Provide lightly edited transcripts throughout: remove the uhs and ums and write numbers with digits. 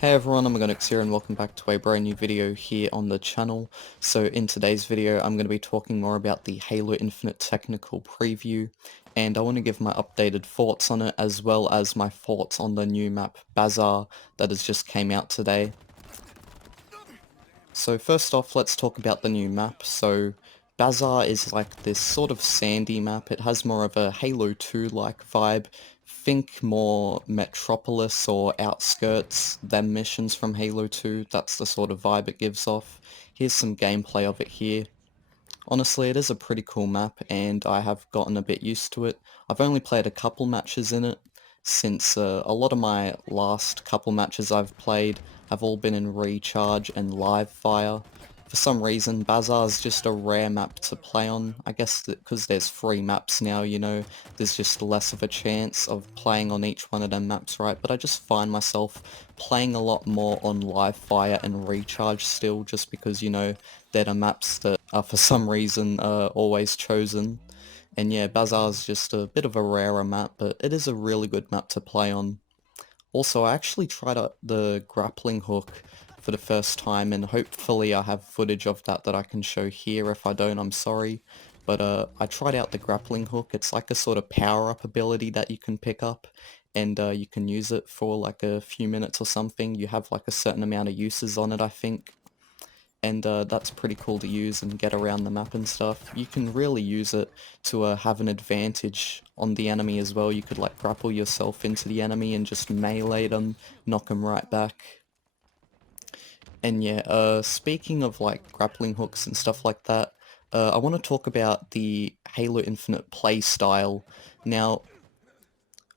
Hey everyone, Omogonix here and welcome back to a brand new video here on the channel. So in today's video I'm going to be talking more about the Halo Infinite technical preview, and I want to give my updated thoughts on it as well as my thoughts on the new map Bazaar that has just came out today. So first off, let's talk about the new map. So Bazaar is like this sort of sandy map. It has more of a Halo 2 like vibe. Think more Metropolis or outskirts than missions from Halo 2. That's the sort of vibe it gives off. Here's some gameplay of it here. Honestly, it is a pretty cool map and I have gotten a bit used to it. I've only played a couple matches in it since a lot of my last couple matches I've played have all been in Recharge and Live Fire. For some reason, Bazaar's just a rare map to play on. I guess because there's free maps now, you know, there's just less of a chance of playing on each one of them maps, right? But I just find myself playing a lot more on Live Fire and Recharge still, just because, you know, they're the maps that are for some reason always chosen. And yeah, Bazaar's just a bit of a rarer map, but it is a really good map to play on. Also, I actually tried out the grappling hook for the first time, and hopefully I have footage of that I can show here. If I don't, I'm sorry. But I tried out the grappling hook. It's like a sort of power-up ability that you can pick up, and you can use it for like a few minutes or something. You have like a certain amount of uses on it, I think. And that's pretty cool to use and get around the map and stuff. You can really use it to have an advantage on the enemy as well. You could like grapple yourself into the enemy and just melee them, knock them right back. And yeah, speaking of like grappling hooks and stuff like that, I want to talk about the Halo Infinite playstyle. Now,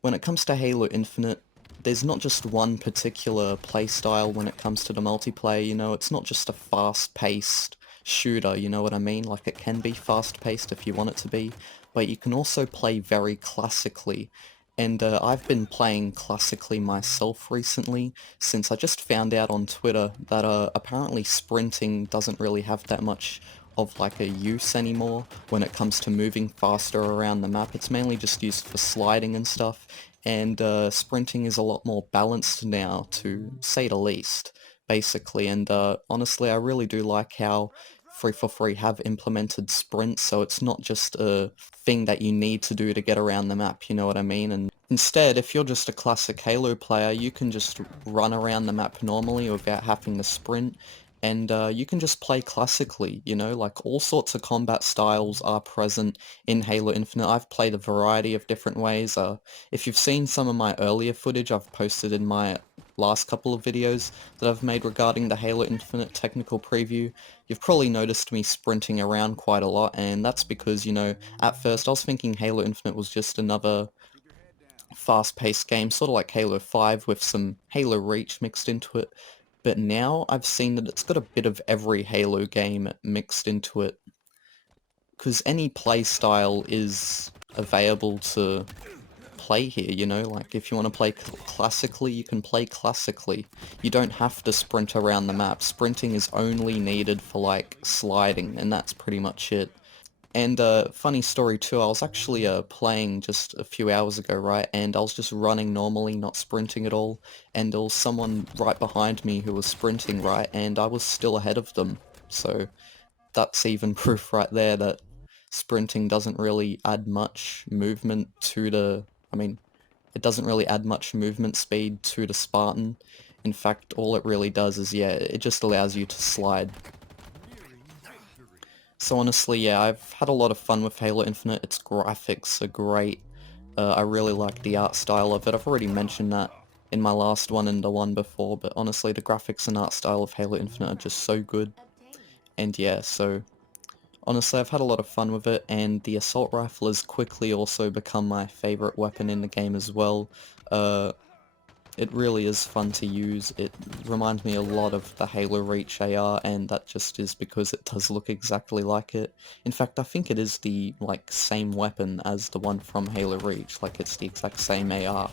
when it comes to Halo Infinite, there's not just one particular playstyle when it comes to the multiplayer, you know, it's not just a fast-paced shooter, you know what I mean? Like, it can be fast-paced if you want it to be, but you can also play very classically. And I've been playing classically myself recently, since I just found out on Twitter that apparently sprinting doesn't really have that much of like a use anymore when it comes to moving faster around the map. It's mainly just used for sliding and stuff, and sprinting is a lot more balanced now, to say the least, basically. And honestly, I really do like how 343 have implemented sprint, so it's not just a thing that you need to do to get around the map, you know what I mean? And instead, if you're just a classic Halo player, you can just run around the map normally without having to sprint, and you can just play classically, you know, like all sorts of combat styles are present in Halo Infinite. I've played a variety of different ways. If you've seen some of my earlier footage I've posted in my last couple of videos that I've made regarding the Halo Infinite technical preview, you've probably noticed me sprinting around quite a lot, and that's because, you know, at first I was thinking Halo Infinite was just another fast-paced game, sort of like Halo 5 with some Halo Reach mixed into it, but now I've seen that it's got a bit of every Halo game mixed into it, because any play style is available to play here, you know, like if you want to play classically, you can play classically. You don't have to sprint around the map. Sprinting is only needed for like sliding, and that's pretty much it. And funny story too, I was actually playing just a few hours ago, right, and I was just running normally, not sprinting at all, and there was someone right behind me who was sprinting, right, and I was still ahead of them. So that's even proof right there that sprinting doesn't really add much movement to the, I mean, it doesn't really add much movement speed to the Spartan. In fact, all it really does is, yeah, it just allows you to slide. So honestly, yeah, I've had a lot of fun with Halo Infinite. Its graphics are great. I really like the art style of it. I've already mentioned that in my last one and the one before, but honestly, the graphics and art style of Halo Infinite are just so good. And yeah, so honestly, I've had a lot of fun with it, and the assault rifle has quickly also become my favorite weapon in the game as well. It really is fun to use. It reminds me a lot of the Halo Reach AR, and that just is because it does look exactly like it. In fact, I think it is the, like, same weapon as the one from Halo Reach, like it's the exact same AR.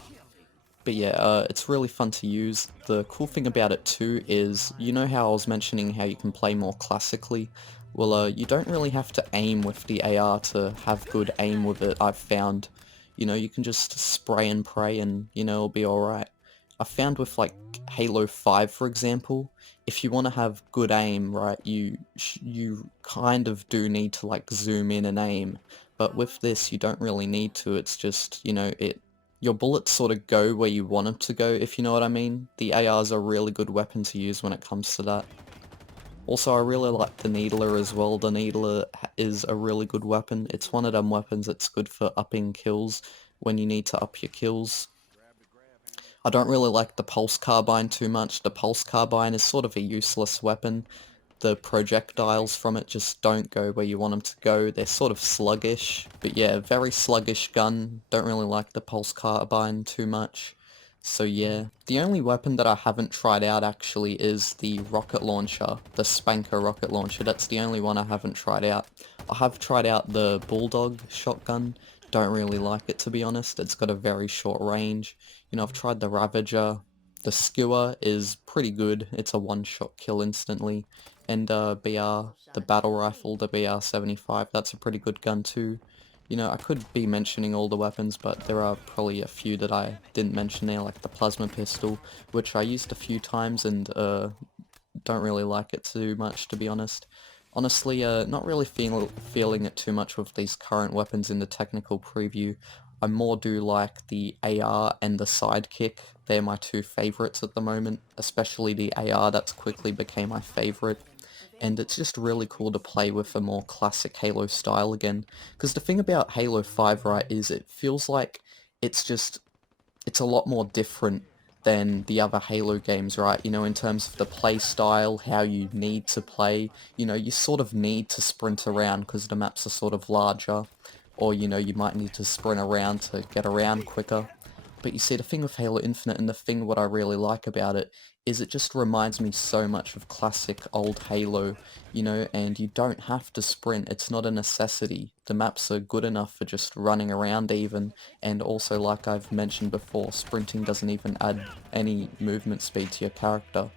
But yeah, it's really fun to use. The cool thing about it too is, you know how I was mentioning how you can play more classically? Well, you don't really have to aim with the AR to have good aim with it, I've found. You know, you can just spray and pray and, you know, it'll be alright. I found with like Halo 5 for example, if you want to have good aim, right, you kind of do need to like zoom in and aim, but with this you don't really need to. It's just, you know, your bullets sort of go where you want them to go, if you know what I mean. The AR's a really good weapon to use when it comes to that. Also, I really like the Needler as well. The Needler is a really good weapon. It's one of them weapons that's good for upping kills when you need to up your kills. I don't really like the Pulse Carbine too much. The Pulse Carbine is sort of a useless weapon. The projectiles from it just don't go where you want them to go. They're sort of sluggish. But yeah, very sluggish gun. Don't really like the Pulse Carbine too much. So yeah, the only weapon that I haven't tried out actually is the rocket launcher, the Spanker rocket launcher. That's the only one I haven't tried out. I have tried out the Bulldog shotgun. Don't really like it, to be honest. It's got a very short range. You know, I've tried the Ravager. The Skewer is pretty good. It's a one-shot kill instantly. And BR, the battle rifle, the BR-75, that's a pretty good gun too. You know, I could be mentioning all the weapons, but there are probably a few that I didn't mention there, like the plasma pistol, which I used a few times and don't really like it too much, to be honest. Honestly, not really feeling it too much with these current weapons in the technical preview. I more do like the AR and the Sidekick. They're my two favourites at the moment, especially the AR. That's quickly became my favourite. And it's just really cool to play with a more classic Halo style again. Because the thing about Halo 5, right, is it feels like it's just it's a lot more different than the other Halo games, right? You know, in terms of the play style, how you need to play, you know, you sort of need to sprint around because the maps are sort of larger, or, you know, you might need to sprint around to get around quicker. But you see, the thing with Halo Infinite and the thing what I really like about it is it just reminds me so much of classic old Halo, you know, and you don't have to sprint. It's not a necessity. The maps are good enough for just running around even, and also like I've mentioned before, sprinting doesn't even add any movement speed to your character.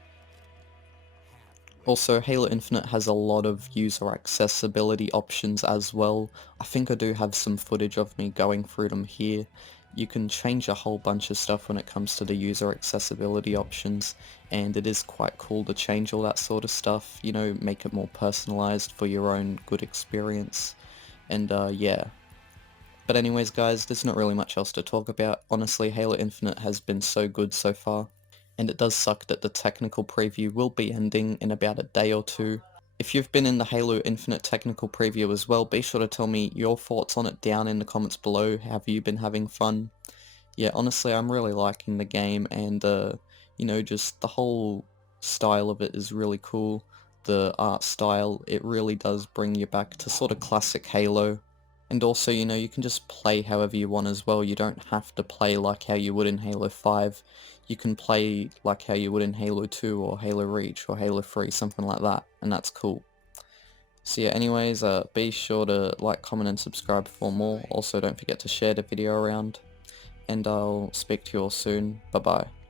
Also, Halo Infinite has a lot of user accessibility options as well. I think I do have some footage of me going through them here. You can change a whole bunch of stuff when it comes to the user accessibility options, and it is quite cool to change all that sort of stuff, you know, make it more personalized for your own good experience, and yeah. But anyways guys, there's not really much else to talk about. Honestly, Halo Infinite has been so good so far. And it does suck that the technical preview will be ending in about a day or two. If you've been in the Halo Infinite technical preview as well, be sure to tell me your thoughts on it down in the comments below. Have you been having fun? Yeah, honestly, I'm really liking the game, and you know, just the whole style of it is really cool. The art style, it really does bring you back to sort of classic Halo. And also, you know, you can just play however you want as well. You don't have to play like how you would in Halo 5. You can play like how you would in Halo 2 or Halo Reach or Halo 3, something like that, and that's cool. So yeah, anyways, be sure to like, comment, and subscribe for more. Also, don't forget to share the video around, and I'll speak to you all soon. Bye bye.